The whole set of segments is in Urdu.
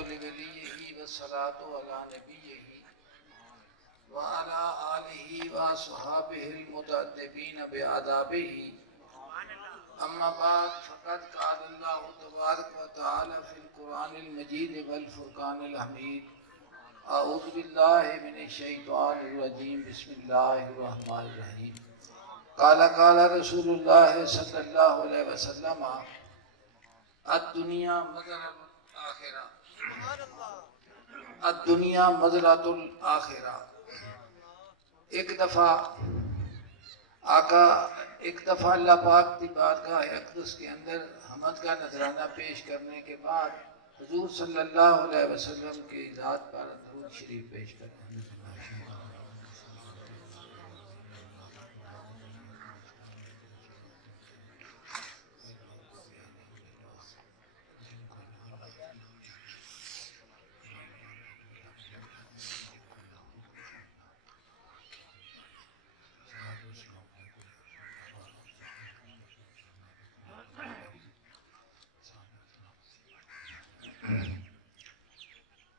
لولیہ والصلاۃ علی نبیہ وعلی آلہ وصحابہ المتأدبین بآدابہ اما بعد فقد قال اللہ تبارک و تعالی فی القرآن المجید والفرقان الحمید اعوذ باللہ من الشیطان الرجیم بسم اللہ الرحمن الرحیم قال رسول اللہ صلی اللہ علیہ وسلم الدنیا مزرعۃ الآخرہ الدنیا مزرعۃ الآخرہ۔ ایک دفعہ اللہ پاک کی بارگاہ اقدس کے اندر حمد کا نذرانہ پیش کرنے کے بعد حضور صلی اللہ علیہ وسلم کی ذات پر درود شریف پیش کرتے ہیں۔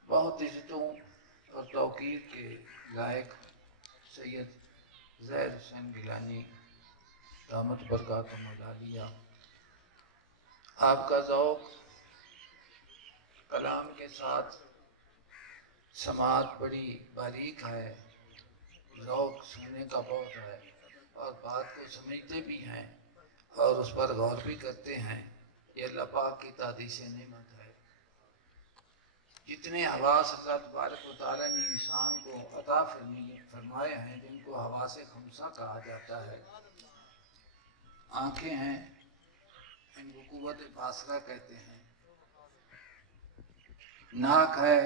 بہت عزتوں اور توقیر کے لائق سید زید حسین گیلانی دامت برکاتہم العالیہ، آپ کا ذوق کلام کے ساتھ سماعت بڑی باریک ہے، ذوق سننے کا بہت ہے اور بات کو سمجھتے بھی ہیں اور اس پر غور بھی کرتے ہیں۔ یہ اللہ پاک کی تحدیث نعمت ہے۔ جتنے حواس اللہ تبارک و تعالیٰ نے انسان کو عطا فرمائے ہیں، جن کو حواس خمسہ کہا جاتا ہے، آنکھیں ہیں، ان کو قوت باصرہ کہتے ہیں، ناک ہے،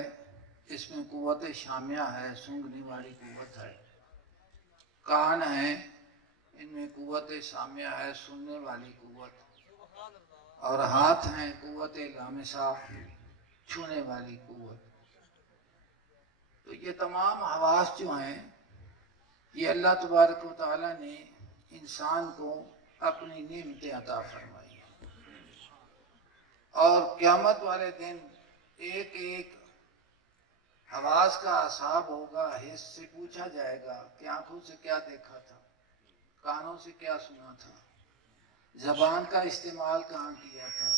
اس میں قوت شامیہ ہے، سونگھنے والی قوت ہے، کان ہیں، ان میں قوت سامعہ ہے، سننے والی قوت، اور ہاتھ ہیں، قوت لامسہ، چھونے والی قوت۔ تو یہ تمام حواس جو ہیں، یہ اللہ تبارک و تعالیٰ نے انسان کو اپنی نعمتیں عطا فرمائی ہیں، اور قیامت والے دن ایک ایک حواس کا حساب ہوگا، حس سے پوچھا جائے گا کہ آنکھوں سے کیا دیکھا تھا، کانوں سے کیا سنا تھا، زبان کا استعمال کہاں کیا تھا،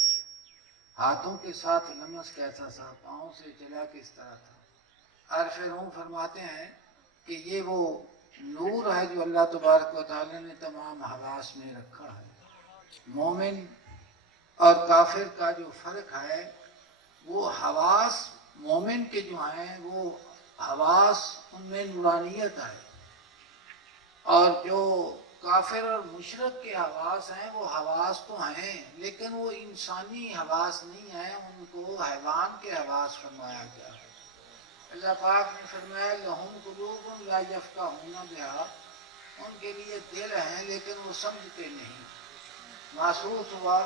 ہاتھوں کے ساتھ لمس کیسا تھا، پاؤں سے چلا کس طرح تھا۔ عارف روم فرماتے ہیں کہ یہ وہ نور ہے جو اللہ تبارک و تعالی نے تمام حواس میں رکھا ہے۔ مومن اور کافر کا جو فرق ہے، وہ حواس مومن کے جو ہیں وہ حواس ان میں نورانیت ہے، اور جو کافر اور مشرک کے حواس ہیں وہ حواس تو ہیں لیکن وہ انسانی حواس نہیں ہیں، ان کو حیوان کے حواس فرمایا گیا ہے۔ اللہ پاک نے فرمایا لَهُمْ قُلُوبٌ لَا يَفْقَهُونَ بِهَا، ان کے لیے دل ہیں لیکن وہ سمجھتے نہیں۔ محسوس ہوا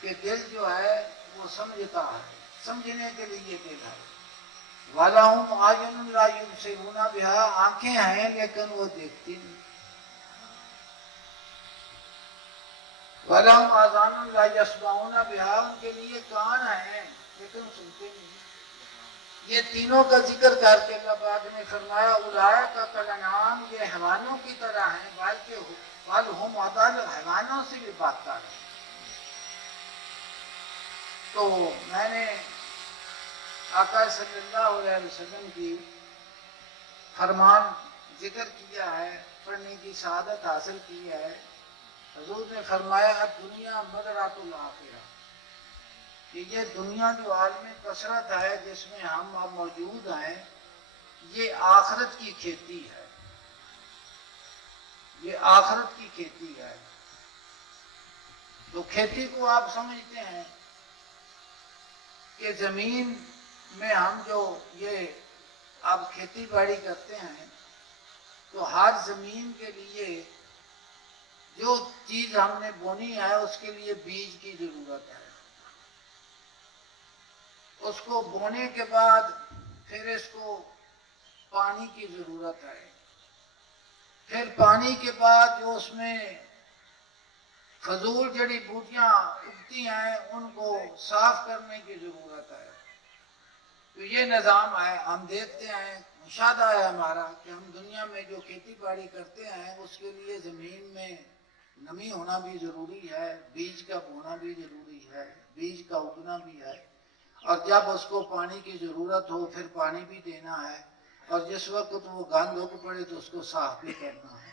کہ دل جو ہے وہ سمجھتا ہے، سمجھنے کے لیے دل ہے۔ وَلَهُمْ أَعْيُنٌ لَا يُبْصِرُونَ بِهَا، آنکھیں ہیں لیکن وہ دیکھتی نہیں۔ وَلَهُمْ آذَانٌ لَا يَسْمَعُونَ بِهَا، ان کے لیے کان ہیں لیکن سنتے نہیں۔ یہ تینوں کا ذکر کر کے اللہ پاک نے فرمایا اولئک کالانعام، یہ حیوانوں کی طرح ہیں بلکہ بل ہم اضل، حیوانوں سے بھی بدتر ہیں۔ تو میں نے آقا صلی اللہ علیہ وسلم کی فرمان ذکر کیا ہے، پڑھنے کی سعادت حاصل کی ہے۔ حضور نے فرمایا دنیا مزرعۃ الآخرہ، کہ یہ دنیا جو عالم کثرت ہے جس میں ہم اب موجود ہیں، یہ آخرت کی کھیتی ہے، یہ آخرت کی کھیتی ہے۔ تو کھیتی کو آپ سمجھتے ہیں کہ زمین میں ہم جو یہ اب کھیتی باڑی کرتے ہیں، تو ہر زمین کے لیے جو چیز ہم نے بونی ہے اس کے لیے بیج کی ضرورت ہے۔ اس کو بونے کے بعد پھر اس کو پانی کی ضرورت ہے، پھر پانی کے بعد جو اس میں فضول جڑی بوٹیاں اگتی ہیں ان کو صاف کرنے کی ضرورت ہے، تو یہ نظام ہے. ہم دیکھتے ہیں، مشاہدہ ہے ہمارا کہ ہم دنیا میں جو کھیتی باڑی کرتے ہیں اس کے لیے زمین میں نمی ہونا بھی ضروری ہے، بیج کا بونا بھی ضروری ہے، بیج کا اگنا بھی ہے، اور جب اس کو پانی کی ضرورت ہو پھر پانی بھی دینا ہے، اور جس وقت وہ گند اگ پڑے تو اس کو صاف بھی کرنا ہے.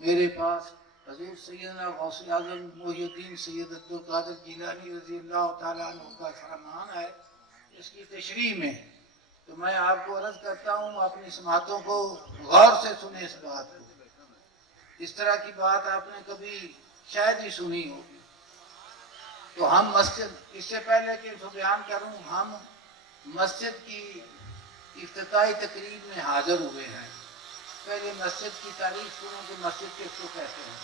میرے پاس حضور سیدنا غوث اعظم محی الدین سید عبدالقادر جیلانی رضی اللہ تعالیٰ عنہ کا فرمان ہے اس کی تشریح میں. تو میں آپ کو عرض کرتا ہوں اپنی سماعتوں کو غور سے سنیں اس بات کو. اس طرح کی بات آپ نے کبھی شاید ہی سنی ہوگی. تو ہم مسجد، اس سے پہلے کہ تو بیان کروں، ہم مسجد کی افتتاحی تقریب میں حاضر ہوئے ہیں. پہلے مسجد کی تعریف سنوں کہ مسجد کس کو کہتے ہیں.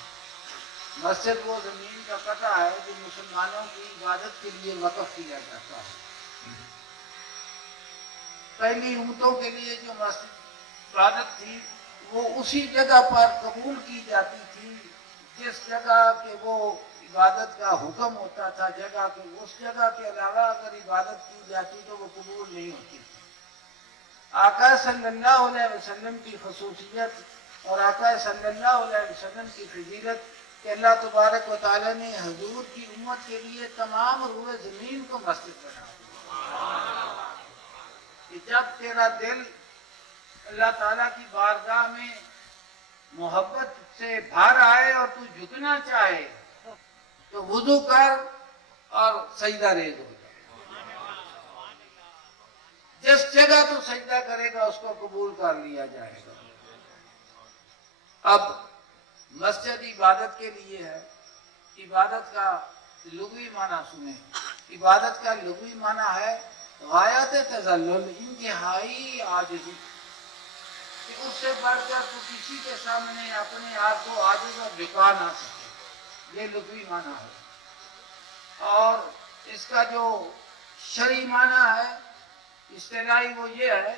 مسجد وہ زمین کا قطع ہے جو مسلمانوں کی عبادت کے لیے وقف کیا جاتا ہے. پہلی امتوں کے لیے جو مسجد عبادت تھی وہ اسی جگہ پر قبول کی جاتی تھی جس جگہ کے وہ عبادت کا حکم ہوتا تھا. جگہ کے اس جگہ کے علاوہ اگر عبادت کی جاتی تو وہ قبول نہیں ہوتی تھی. آقا صلی اللہ علیہ وسلم کی خصوصیت اور آقا صلی اللہ علیہ وسلم کی فضیلت کہ اللہ تبارک و تعالیٰ نے حضور کی امت کے لیے تمام روئے زمین کو مسجد بنا دیا. کہ جب تیرا دل اللہ تعالیٰ کی بارگاہ میں محبت سے بھر آئے اور تو جھکنا چاہے تو وضو کر اور سجدہ ریز ہو جائے. جس جگہ تو سجدہ کرے گا اس کو قبول کر لیا جائے گا. اب مسجد عبادت کے لیے ہے. عبادت کا لغوی معنی سنیں. عبادت کا لغوی معنی ہے غایت تذلل، انتہائی عاجزی، کہ اس سے بڑھ کر تو کسی کے سامنے اپنے آپ کو عاجز اور جھکا نہ سکے. یہ لغوی معنی ہے. اور اس کا جو شرعی معنی ہے اصطلاحی وہ یہ ہے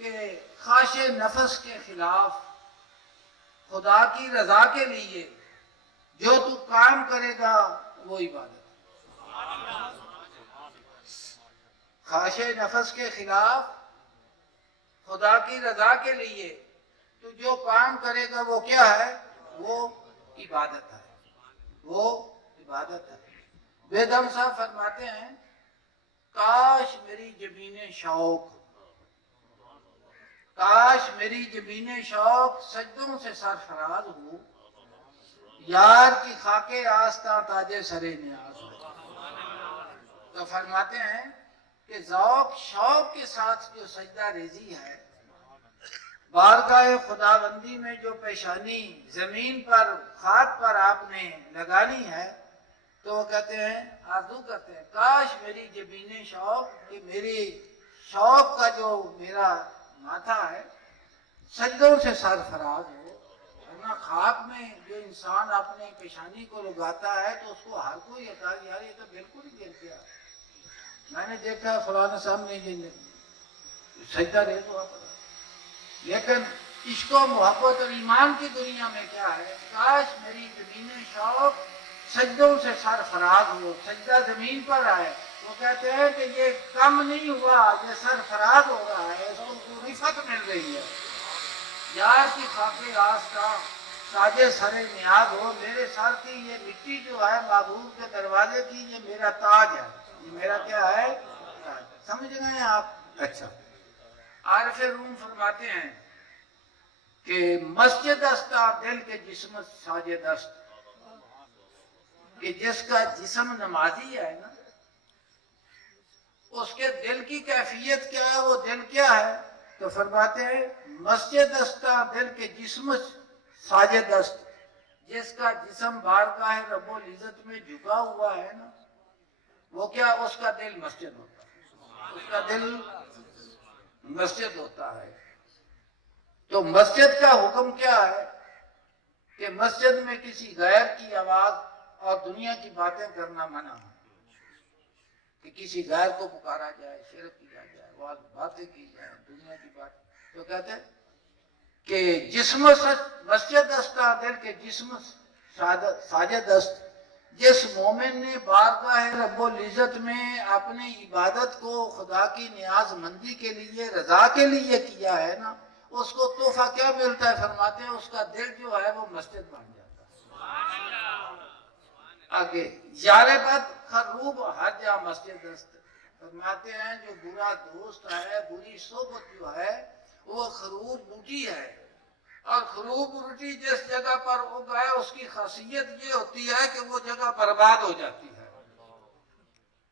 کہ خواہش نفس کے خلاف خدا کی رضا کے لیے جو تو کام کرے گا وہ عبادت. خواہش نفس کے خلاف خدا کی رضا کے لیے تو جو کام کرے گا وہ کیا ہے؟ وہ عبادت ہے. وہ عبادت ہے. بیدم صاحب فرماتے ہیں کاش میری جبین شوق، کاش میری جبین شوق سجدوں سے سرفراز ہو، یار کی خاک آستاں تاج سر نیاز ہو. تو فرماتے ہیں کہ ذوق شوق کے ساتھ جو سجدہ ریزی ہے، بارگاہ خداوندی میں جو پیشانی زمین پر خاک پر آپ نے لگانی ہے، تو وہ کہتے ہیں، آرزو کرتے ہیں کاش میری جبین شوق، کہ میری شوق کا جو میرا ماتھا ہے سجدوں سے سرفراز ہو. ورنہ خاک میں جو انسان اپنے پیشانی کو لگاتا ہے تو اس کو ہر کوئی کہتا ہے یار یہ تو بالکل ہی گر گیا. میں نے دیکھا فلانا صاحب نے سجدہ ریز ہوا پڑا. لیکن عشق و محبت اور ایمان کی دنیا میں کیا ہے؟ کاش میری زمین شوق سجدوں سے سرفراز ہو، سجدہ زمین پر آئے. وہ کہتے ہیں کہ یہ کم نہیں ہوا، یہ سرفراز ہو رہا ہے، اس کو رفت مل رہی ہے. یار کی خاک آستاں تاج سر نیاز ہو. میرے سر کی یہ مٹی جو ہے محبوب کے دروازے کی، یہ میرا تاج ہے. یہ میرا کیا ہے؟ تاج. سمجھ گئے آپ؟ اچھا. عارف روم فرماتے ہیں کہ مسجد استا دل کے جسم ساجد است، کہ جس کا جسم نمازی ہے نا اس کے دل کی کیفیت کیا ہے؟ وہ دل کیا ہے؟ تو فرماتے ہیں مسجد استا دل کے جسم ساجد است، جس کا جسم بارگاہ رب العزت میں جھکا ہوا ہے نا وہ کیا؟ اس کا دل مسجد ہوتا ہے. اس کا دل مسجد ہوتا ہے. تو مسجد کا حکم کیا ہے؟ کہ مسجد میں کسی غیر کی آواز اور دنیا کی باتیں کرنا منع ہے. کہ کسی غیر کو پکارا جائے، شرک کیا جائے، باتیں کی جائیں، دنیا کی بات. تو کہتے ہیں کہ جسم مسجد استا دل کے جسم ساجد است، جس مومن نے بارگاہ رب العزت میں اپنی عبادت کو خدا کی نیاز مندی کے لیے، رضا کے لیے کیا ہے نا، اس کو تحفہ کیا ملتا ہے؟ فرماتے ہیں اس کا دل جو ہے وہ مسجد بن جاتا ہے۔ آگے یار بد خروب ہر جا مسجد است، فرماتے ہیں جو برا دوست ہے، بری صحبت جو ہے وہ خروب بوٹی ہے، اور خروب بوٹی جس جگہ پر اگائے اس کی خاصیت یہ ہوتی ہے کہ وہ جگہ برباد ہو جاتی ہے۔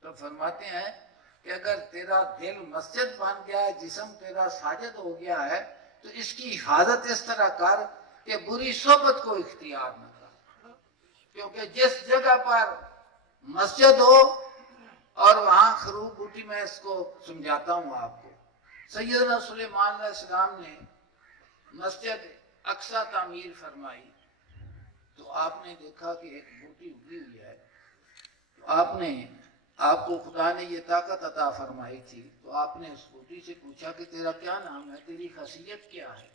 تو فرماتے ہیں کہ اگر تیرا دل مسجد بن گیا ہے، جسم تیرا ساجد ہو گیا ہے، تو اس کی حفاظت اس طرح کر کہ بری صحبت کو اختیار نہ کر، کیونکہ جس جگہ پر مسجد ہو اور وہاں خروب بوٹی، میں اس کو سمجھاتا ہوں آپ کو۔ سیدنا سلیمان علیہ السلام نے مسجد اقصی تعمیر فرمائی، تو آپ نے دیکھا کہ ایک بوٹی اگی ہوئی ہے، تو آپ کو خدا نے یہ طاقت عطا فرمائی تھی، تو آپ نے اس بوٹی سے پوچھا کہ تیرا کیا نام ہے، تیری خاصیت کیا ہے؟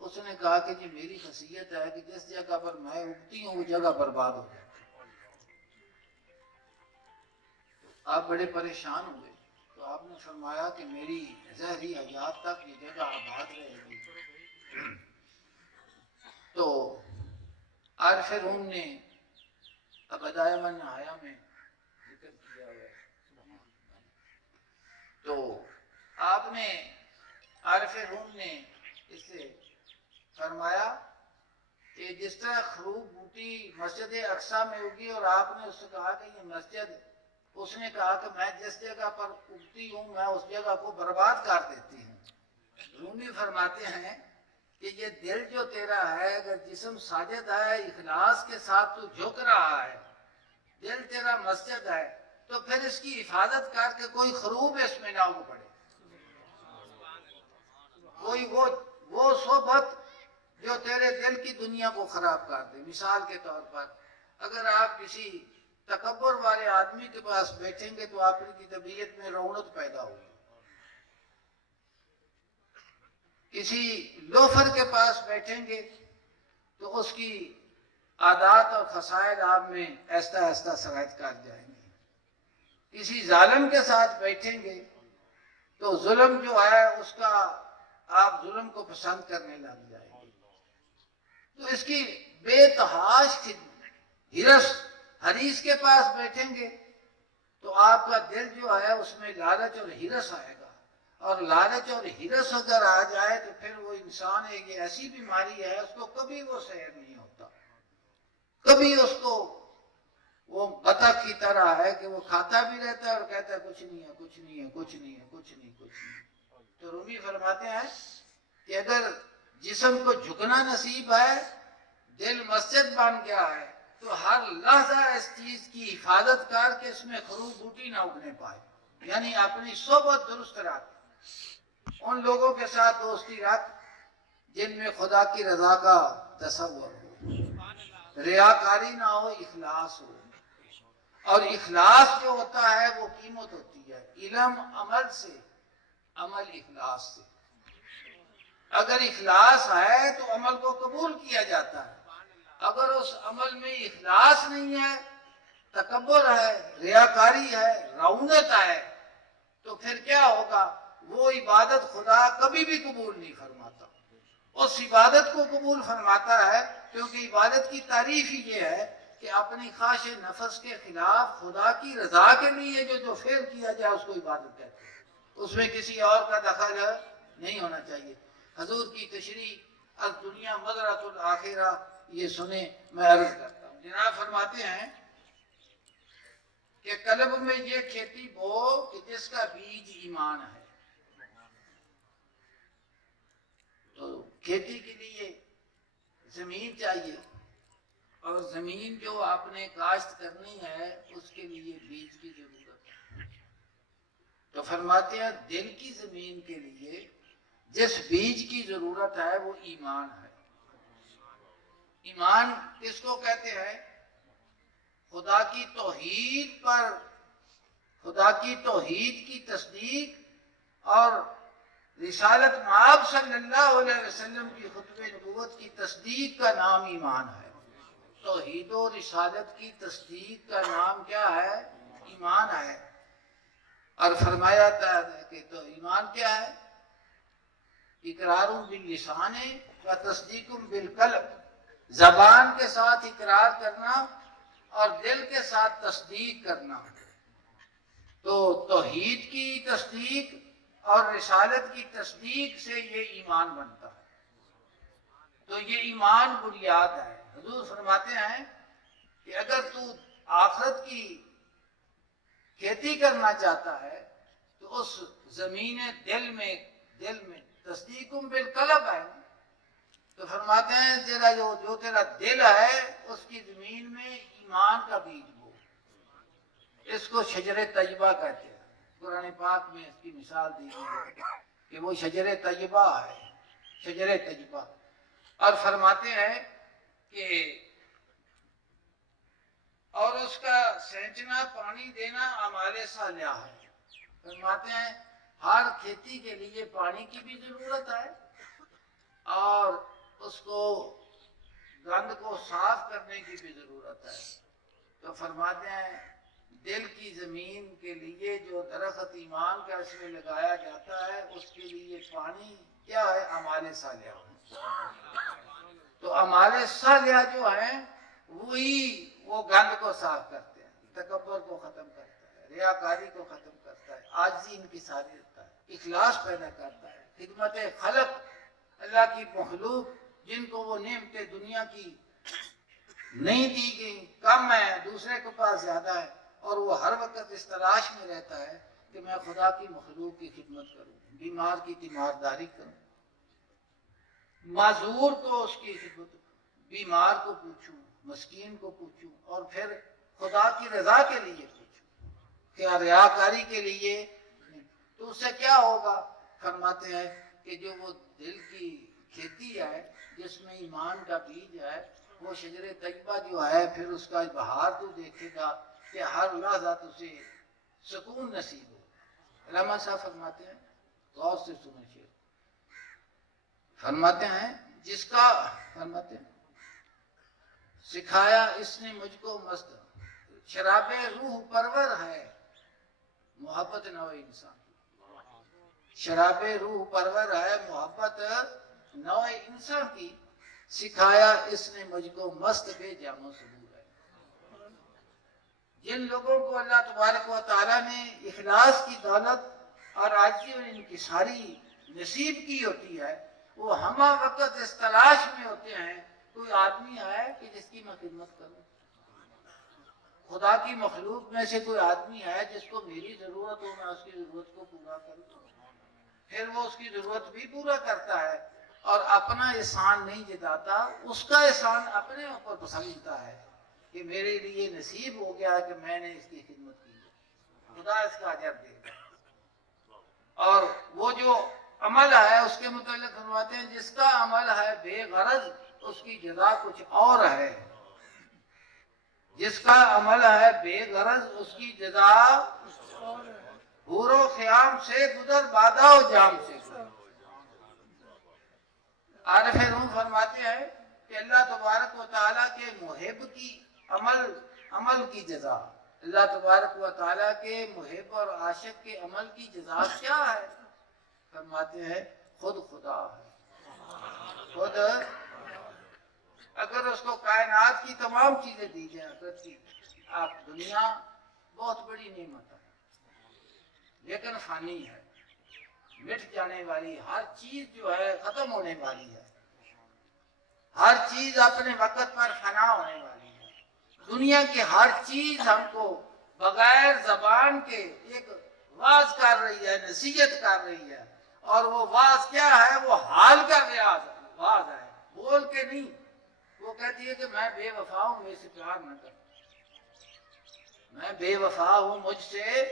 اس نے کہا کہ جی میری خاصیت ہے کہ جس جگہ پر میں اگتی ہوں وہ جگہ برباد ہو جاتی ہے۔ آپ بڑے پریشان ہوئے، تو آپ نے فرمایا کہ میری ظہری حیات تک یہ جگہ آباد رہے گی۔ تو عارف روم نے بدایع من نہایا میں ذکر کیا ہے، تو آپ نے عارف روم نے اس سے فرمایا کہ جس طرح خروب بوٹی مسجد اقصی میں ہوگی، اور آپ نے اس سے کہا کہ یہ مسجد، اس نے کہا کہ میں جس جگہ پر اگتی ہوں میں اس جگہ کو برباد کر دیتی ہوں۔ رومی فرماتے ہیں کہ یہ دل جو تیرا ہے، اگر جسم ساجد ہے، اخلاص کے ساتھ تو جھک رہا ہے، دل تیرا مسجد ہے، تو پھر اس کی حفاظت کر کے کوئی خروب اس میں نہ ہو پڑے، کوئی وہ صحبت جو تیرے دل کی دنیا کو خراب کر دے۔ مثال کے طور پر اگر آپ کسی تکبر والے آدمی کے پاس بیٹھیں گے تو آپ کی طبیعت میں رونق پیدا ہوگی، کسی لوفر کے پاس بیٹھیں گے تو اس کی عادات اور خصائل آپ میں ایستا ایستا سرایت کر جائیں گے، کسی ظالم کے ساتھ بیٹھیں گے تو ظلم جو ہے اس کا آپ ظلم کو پسند کرنے لگ جائیں گے، تو اس کی بے تحاش حریص کے پاس بیٹھیں گے تو آپ کا دل جو ہے اس میں لالچ اور ہرس آئے گا، اور لالچ اور ہرس اگر آ جائے تو پھر وہ انسان ایک ایسی بیماری ہے، اس کو کبھی وہ سیر نہیں ہوتا، کبھی اس کو وہ بطخ کی طرح ہے کہ وہ کھاتا بھی رہتا ہے اور کہتا ہے کچھ نہیں ہے، کچھ نہیں ہے، کچھ نہیں ہے، کچھ نہیں، کچھ نہیں۔ تو رومی فرماتے ہیں کہ اگر جسم کو جھکنا نصیب ہے، دل مسجد بن گیا ہے، تو ہر لحظہ اس چیز کی حفاظت کر کے اس میں خروب بوٹی نہ اگنے پائے، یعنی اپنی صحبت درست رکھ، ان لوگوں کے ساتھ دوستی رکھ جن میں خدا کی رضا کا تصور ہو، ریاکاری نہ ہو، اخلاص ہو، اور اخلاص جو ہوتا ہے وہ قیمت ہوتی ہے، علم عمل سے، عمل اخلاص سے۔ اگر اخلاص ہے تو عمل کو قبول کیا جاتا ہے، اگر اس عمل میں اخلاص نہیں ہے، تکبر ہے، ریاکاری ہے، رعونت ہے، تو پھر کیا ہوگا؟ وہ عبادت خدا کبھی بھی قبول نہیں فرماتا۔ اس عبادت کو قبول فرماتا ہے کیونکہ عبادت کی تعریف ہی یہ ہے کہ اپنی خواہش نفس کے خلاف خدا کی رضا کے لیے جو فعل کیا جائے اس کو عبادت کہتے ہیں، اس میں کسی اور کا دخل نہیں ہونا چاہیے۔ حضور کی تشریح الدنیا مزرعۃ الآخرہ یہ سنیں، میں عرض کرتا ہوں۔ جناب فرماتے ہیں کہ قلب میں یہ کھیتی بو کہ جس کا بیج ایمان ہے۔ تو کھیتی کے لیے زمین چاہیے، اور زمین جو آپ نے کاشت کرنی ہے اس کے لیے بیج کی ضرورت ہے۔ تو فرماتے ہیں دل کی زمین کے لیے جس بیج کی ضرورت ہے وہ ایمان ہے۔ ایمان کس کو کہتے ہیں؟ خدا کی توحید پر، خدا کی توحید کی تصدیق اور رسالت مآب صلی اللہ علیہ وسلم کی خطبہ نبوت کی تصدیق کا نام ایمان ہے۔ توحید و رسالت کی تصدیق کا نام کیا ہے؟ ایمان ہے. اور فرمایا تھا کہ تو ایمان کیا ہے؟ اقرار باللسان و تصدیق بالقلب، زبان کے ساتھ اقرار کرنا اور دل کے ساتھ تصدیق کرنا. تو توحید کی تصدیق اور رسالت کی تصدیق سے یہ ایمان بنتا ہے. تو یہ ایمان بنیاد ہے. حضور فرماتے ہیں کہ اگر تو آخرت کی کھیتی کرنا چاہتا ہے تو اس زمین دل میں تصدیق بالقلب ہے. تو فرماتے ہیں تیرا جو تیرا دل ہے اس کی زمین میں ایمان کا بیج بو. اس کو شجر طیبہ کہتے ہیں. قرآن پاک میں اس کی مثال دی گئی ہے کہ وہ شجر طیبہ ہے. شجر طیبہ. اور فرماتے ہیں کہ اور اس کا سینچنا پانی دینا اعمال صالحہ ہے. فرماتے ہیں ہر کھیتی کے لیے پانی کی بھی ضرورت ہے اور اس کو گند کو صاف کرنے کی بھی ضرورت ہے. تو فرماتے ہیں دل کی زمین کے لیے جو درخت ایمان کا اس میں لگایا جاتا ہے اس کے لیے پانی کیا ہے؟ اعمال صالحہ. تو اعمال صالحہ جو ہیں وہی وہ گند کو صاف کرتے ہیں، تکبر کو ختم کرتا ہے، ریاکاری کو ختم کرتا ہے، عاجزی انکساری دیتا ہے، اخلاص پیدا کرتا ہے، خدمت خلق، اللہ کی مخلوق جن کو وہ نعمتیں دنیا کی نہیں دی گئی، کم ہے، دوسرے کے پاس زیادہ ہے، اور وہ ہر وقت اس تلاش میں رہتا ہے کہ میں خدا کی مخلوق کی خدمت کروں، بیمار کی تیمارداری کروں، معذور کو اس کی خدمت، بیمار کو پوچھوں، مسکین کو پوچھوں، اور پھر خدا کی رضا کے لیے پوچھوں، کیا ریاکاری کے لیے نہیں. تو اس سے کیا ہوگا؟ فرماتے ہیں کہ جو وہ دل کی کھیتی ہے جس میں ایمان کا بیج ہے وہ شجر طیبہ جو ہے پھر اس کا بہار تو دیکھے گا کہ ہر لحظہ تجھے سکون نصیب ہو. علامہ صاحب فرماتے ہیں، غور سے سنیں شیخ، فرماتے ہیں جس کا فرماتے ہیں سکھایا اس نے مجھ کو مست، شراب روح پرور ہے محبت نو انسان. شراب روح پرور ہے محبت نو انسان کی، سکھایا اس نے مجھ کو مست بے جام و سبور ہے. جن لوگوں کو اللہ تبارک و تعالیٰ نے اخلاص کی دولت اور عاجزی اور انکساری نصیب کی ہوتی ہے وہ ہمہ وقت اس تلاش میں ہوتے ہیں کوئی آدمی ہے کہ جس کی میں خدمت کروں. خدا کی مخلوق میں سے کوئی آدمی ہے جس کو میری ضرورت ہو، میں اس کی ضرورت کو پورا کروں. پھر وہ اس کی ضرورت بھی پورا کرتا ہے اور اپنا احسان نہیں جتاتا، اس کا احسان اپنے اوپر سمجھتا ہے کہ میرے لیے نصیب ہو گیا کہ میں نے اس کی خدمت کی، خدا اس کا اجر دے گا. اور وہ جو عمل ہے اس کے متعلق فرماتے ہیں جس کا عمل ہے بے غرض اس کی جزا کچھ اور ہے. جس کا عمل ہے بے غرض اس کی جزا حور و خیام سے گزر بادہ و جام سے. عارف روح فرماتے ہیں کہ اللہ تبارک و تعالیٰ کے محب کی عمل کی جزا، اللہ تبارک و تعالیٰ کے محب اور عاشق کے عمل کی جزا کیا ہے؟ فرماتے ہیں خود خدا ہے. خود اگر اس کو کائنات کی تمام چیزیں دی جائیں، آپ دنیا بہت بڑی نعمت ہے لیکن فانی ہے، مٹ جانے والی، ہر چیز جو ہے ختم ہونے والی ہے، ہر چیز اپنے وقت پر فنا ہونے والی ہے. دنیا کی ہر چیز ہم کو بغیر زبان کے ایک واز کر رہی ہے، نصیحت کر رہی ہے، اور وہ واز کیا ہے؟ وہ حال کا واز ہے، بول کے نہیں. وہ کہتی ہے کہ میں بے وفا ہوں، میرے سے پیار نہ کرنا، میں بے وفا ہوں، مجھ سے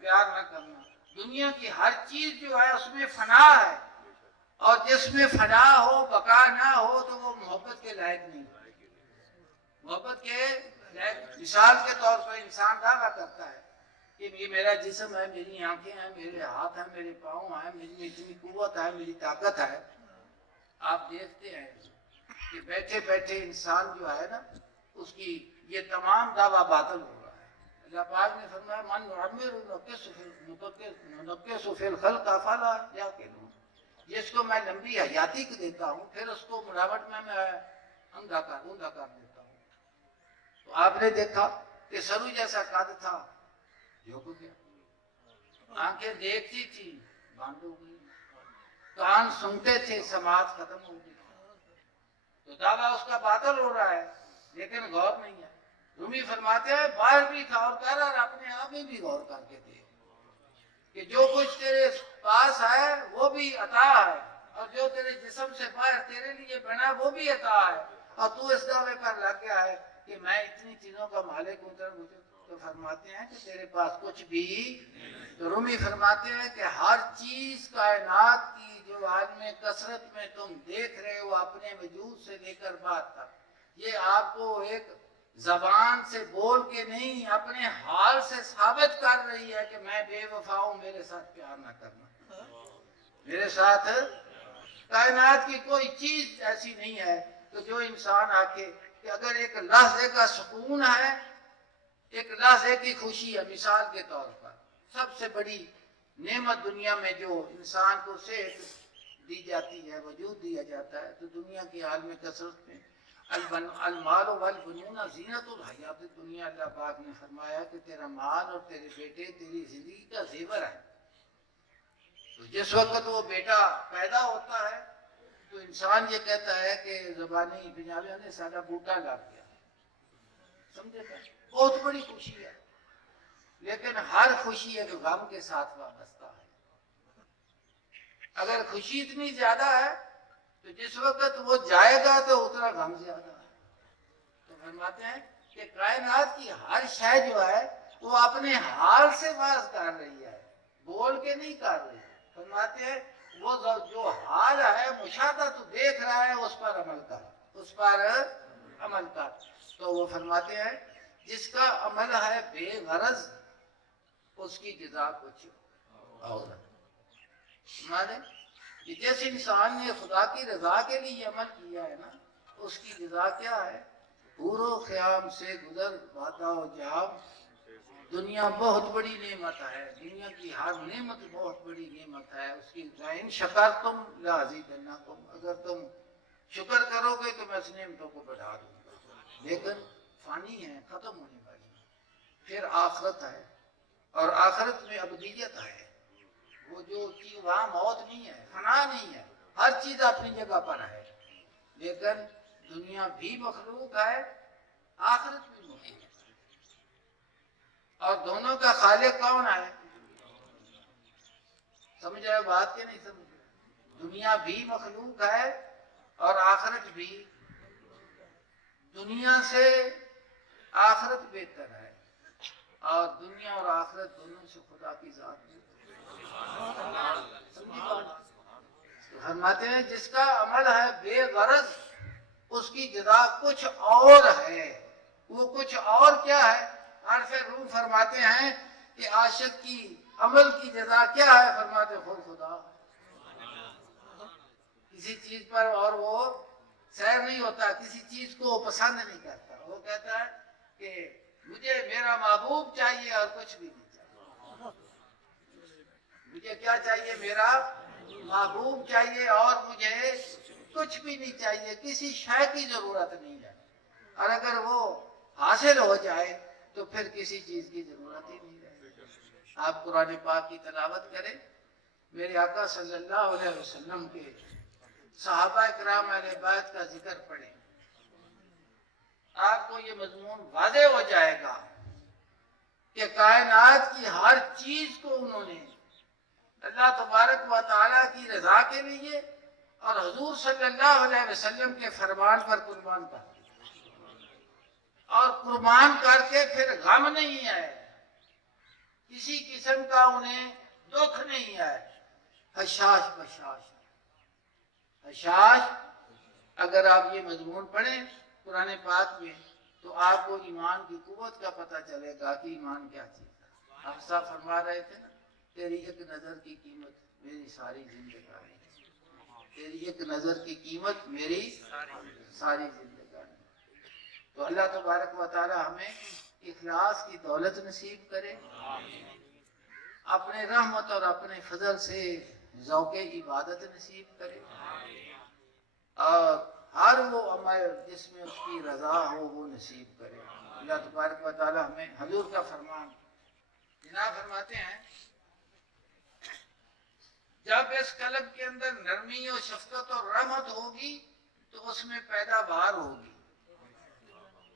پیار نہ کرنا. دنیا کی ہر چیز جو ہے اس میں فنا ہے، اور جس میں فنا ہو، بقا نہ ہو، تو وہ محبت کے لائق نہیں. محبت کے لائق مثال کے طور پر انسان دعویٰ کرتا ہے کہ یہ میرا جسم ہے، میری آنکھیں ہیں، میرے ہاتھ ہیں، میرے پاؤں ہیں، میری اتنی قوت ہے، میری طاقت ہے. آپ دیکھتے ہیں کہ بیٹھے بیٹھے انسان جو ہے نا اس کی یہ تمام دعویٰ باطل ہو رہا ہے۔ اللہ پاک نے فرمایا من نعمر ننکس فی الخلق افلا یعقلون، جس کو میں لمبی حیاتی کو دیتا ہوں پھر اس کو ملاوٹ میں اوندا کر دیتا ہوں۔ تو آپ نے دیکھا کہ سرو جیسا قد تھا، جو کو گیا، آنکھیں دیکھتی تھی بند ہو گئی، کان سنتے تھے سماعت ختم ہو گئی۔ تو دعویٰ اس کا باطل ہو رہا ہے لیکن غور نہیں ہے۔ رومی فرماتے ہیں باہر بھی غور کر اور اپنے آپ میں بھی غور کر کے دیکھ کہ جو کچھ تیرے پاس ہے وہ بھی عطا ہے، اور جو تیرے جسم سے باہر تیرے لیے بنا وہ بھی عطا ہے، اور تو اس دعوے پر لگ گیا ہے کہ میں اتنی چیزوں کا مالک ہوں۔ تو فرماتے ہیں کہ تیرے پاس کچھ بھی۔ تو رومی فرماتے ہیں کہ ہر چیز کائنات کی جو عالم کثرت میں تم دیکھ رہے ہو اپنے وجود سے لے کر بات تک، یہ آپ کو ایک زبان سے بول کے نہیں اپنے حال سے ثابت کر رہی ہے کہ میں بے وفا ہوں، میرے ساتھ پیار نہ کرنا۔ میرے ساتھ کائنات کی کوئی چیز ایسی نہیں ہے کہ جو انسان آکے کہ اگر ایک لحظے کا سکون ہے، ایک لحظے کی خوشی ہے، مثال کے طور پر سب سے بڑی نعمت دنیا میں جو انسان کو صحت دی جاتی ہے، وجود دیا جاتا ہے، تو دنیا کی عالم کثرت میں المال والبنون زینت الحیات الدنیا، اللہ پاک نے فرمایا کہ تیرا مال اور تیرے بیٹے تیری زندگی کا زیور ہے۔ تو جس وقت وہ بیٹا پیدا ہوتا ہے تو انسان یہ کہتا ہے کہ زبانی پنجابیوں نے سارا بوٹا لگ گیا، سمجھے گا، بہت بڑی خوشی ہے، لیکن ہر خوشی ایک غم کے ساتھ وابستہ ہے۔ اگر خوشی اتنی زیادہ ہے تو جس وقت وہ جائے گا تو اتنا غم زیادہ ہے۔ تو فرماتے ہیں کہ کائنات کی ہر شے جو ہے وہ اپنے حال سے باز کر رہی ہے، بول کے نہیں کر رہی ہے۔ فرماتے ہیں وہ جو حال ہے مشاہدہ تو دیکھ رہا ہے، اس پر عمل کر، اس پر عمل کر۔ تو وہ فرماتے ہیں جس کا عمل ہے بے غرض اس کی جزا کچھ اور ہے۔ مانے کہ جس انسان نے خدا کی رضا کے لیے عمل کیا ہے نا، اس کی جزا کیا ہے؟ حور و خیام سے گزر وعدہ و جام، دنیا بہت بڑی نعمت ہے، دنیا کی ہر نعمت بہت بڑی نعمت ہے، اس کی ان شکر تم لازیدنکم، اگر تم شکر کرو گے تو میں اس نعمتوں کو بڑھا دوں گا، لیکن فانی ہے، ختم ہونے والی ہے۔ پھر آخرت ہے، اور آخرت میں ابدیت ہے، وہ جو چیز وہاں موت نہیں ہے، فنا نہیں ہے، ہر چیز اپنی جگہ پر ہے، لیکن دنیا بھی مخلوق ہے، آخرت بھی مخلوق ہے، اور دونوں کا خالق کون ہے؟ سمجھ رہے بات کہ نہیں سمجھ رہے؟ دنیا بھی مخلوق ہے اور آخرت بھی۔ دنیا سے آخرت بہتر ہے، اور دنیا اور آخرت دونوں سے خدا کی ذات بہتر ہے۔ فرماتے ہیں جس کا عمل ہے بے غرض اس کی جزا کچھ اور ہے۔ وہ کچھ اور کیا ہے؟ عارف روم فرماتے ہیں کہ عاشق کی عمل کی جزا کیا ہے؟ فرماتے خود خدا، کسی چیز پر اور وہ سیر نہیں ہوتا، کسی چیز کو وہ پسند نہیں کرتا، وہ کہتا ہے کہ مجھے میرا محبوب چاہیے اور کچھ بھی نہیں چاہیے، مجھے کیا چاہیے؟ میرا محبوب چاہیے اور مجھے کچھ بھی نہیں چاہیے، کسی شے کی ضرورت نہیں ہے، اور اگر وہ حاصل ہو جائے تو پھر کسی چیز کی ضرورت ہی نہیں رہے۔ آپ قرآن پاک کی تلاوت کریں، میرے آقا صلی اللہ علیہ وسلم کے صحابہ اکرام اہل بیت کا ذکر پڑھیں، آپ کو یہ مضمون واضح ہو جائے گا کہ کائنات کی ہر چیز کو انہوں نے اللہ تبارک و تعالیٰ کی رضا کے لیے اور حضور صلی اللہ علیہ وسلم کے فرمان پر قربان کر دیا، اور قربان کر کے پھر غم نہیں ہے، کسی قسم کا انہیں دکھ نہیں ہے، حشاش بشاش حشاش۔ اگر آپ یہ مضمون پڑھیں قرآن پاک میں تو آپ کو ایمان کی قوت کا پتہ چلے گا کہ ایمان کیا چیز ہے۔ آپ صاحب فرما رہے تھے نا، تیری ایک نظر کی قیمت میری ساری زندگانی، تیری ایک نظر کی قیمت میری ساری زندگانی۔ تو اللہ تبارک و تعالی ہمیں اخلاص کی دولت نصیب کرے، اپنے رحمت اور اپنے فضل سے ذوق عبادت نصیب کرے، اور ہر وہ عمل جس میں اس کی رضا ہو وہ نصیب کرے۔ اللہ تبارک و تعالی ہمیں حضور کا فرمان جناب فرماتے ہیں، جب اس قلب کے اندر نرمی اور شفقت اور رحمت ہوگی تو اس میں پیداوار ہوگی۔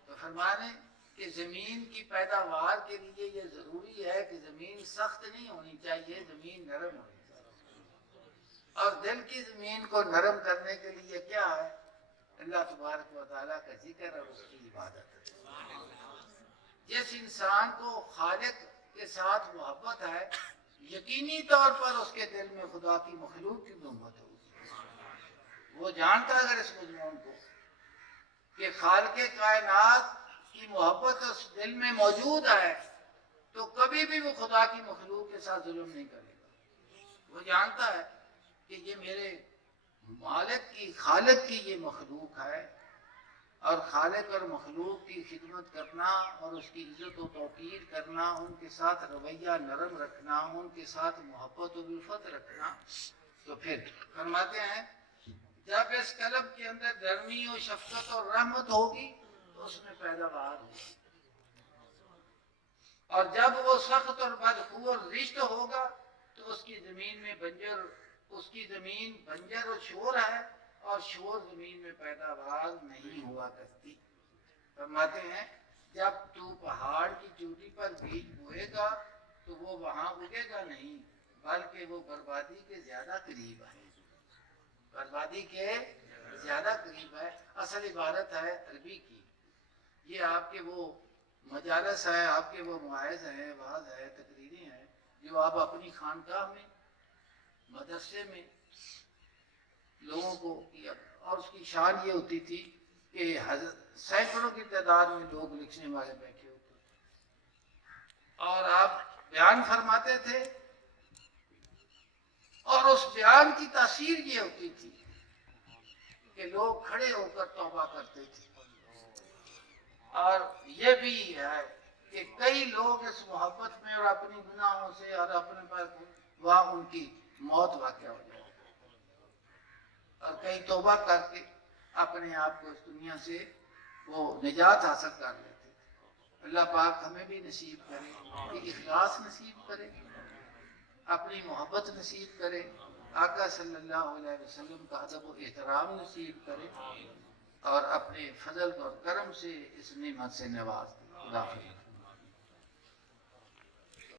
تو فرمانے کہ زمین کی پیداوار کے لیے یہ ضروری ہے کہ زمین سخت نہیں ہونی چاہیے، زمین نرم ہونی چاہیے، اور دل کی زمین کو نرم کرنے کے لیے کیا ہے؟ اللہ تبارک و تعالیٰ کا ذکر اور اس کی عبادت ہے۔ جس انسان کو خالق کے ساتھ محبت ہے، یقینی طور پر اس کے دل میں خدا کی مخلوق کی محبت ہوگی۔ وہ جانتا اگر اس مضمون کو کہ خالق کائنات کی محبت اس دل میں موجود ہے تو کبھی بھی وہ خدا کی مخلوق کے ساتھ ظلم نہیں کرے گا۔ وہ جانتا ہے کہ یہ میرے مالک کی، خالق کی یہ مخلوق ہے، اور خالق اور مخلوق کی خدمت کرنا اور اس کی عزت و توقیر کرنا، ان کے ساتھ رویہ نرم رکھنا، ان کے ساتھ محبت و الفت رکھنا، تو پھر فرماتے ہیں جب اس قلب کے اندر نرمی و شفقت اور رحمت ہوگی تو اس میں پیداوار ہوگی، اور جب وہ سخت اور بدخو اور رشت ہوگا تو اس کی زمین میں بنجر اور شور ہے، اور شور زمین میں پیداوار نہیں ہوا کرتی۔ فرماتے ہیں جب تو پہاڑ کی چوٹی پر بیج بوئے گا تو وہ وہاں اگے گا نہیں، بلکہ وہ بربادی کے زیادہ قریب ہے، بربادی کے زیادہ قریب ہے۔ اصل عبارت ہے عربی کی، یہ آپ کے وہ مجالس ہے، آپ کے وہ مواعظ ہیں، وعظ ہے، تقریریں ہیں جو آپ اپنی خانقاہ میں، مدرسے میں لوگوں کو کیا، اور اس کی شان یہ ہوتی تھی کہ سینکڑوں کی تعداد میں لوگ لکھنے والے بیٹھے ہوتے تھے، اور آپ بیان فرماتے تھے، اور اس بیان کی تاثیر یہ ہوتی تھی کہ لوگ کھڑے ہو کر توبہ کرتے تھے۔ اور یہ بھی ہے کہ کئی لوگ اس محبت میں اور اپنی گناہوں سے اور اپنے پر وہاں ان کی موت واقع ہو جائے، اور کئی توبہ کر کے اپنے آپ کو اس دنیا سے وہ نجات حاصل کر لیتے تھے۔ اللہ پاک ہمیں بھی نصیب کرے کہ اخلاص نصیب کرے، اپنی محبت نصیب کرے، آقا صلی اللہ علیہ وسلم کا ادب و احترام نصیب کرے، اور اپنے فضل اور کرم سے اس نعمت سے نواز دے۔ خدا حافظ۔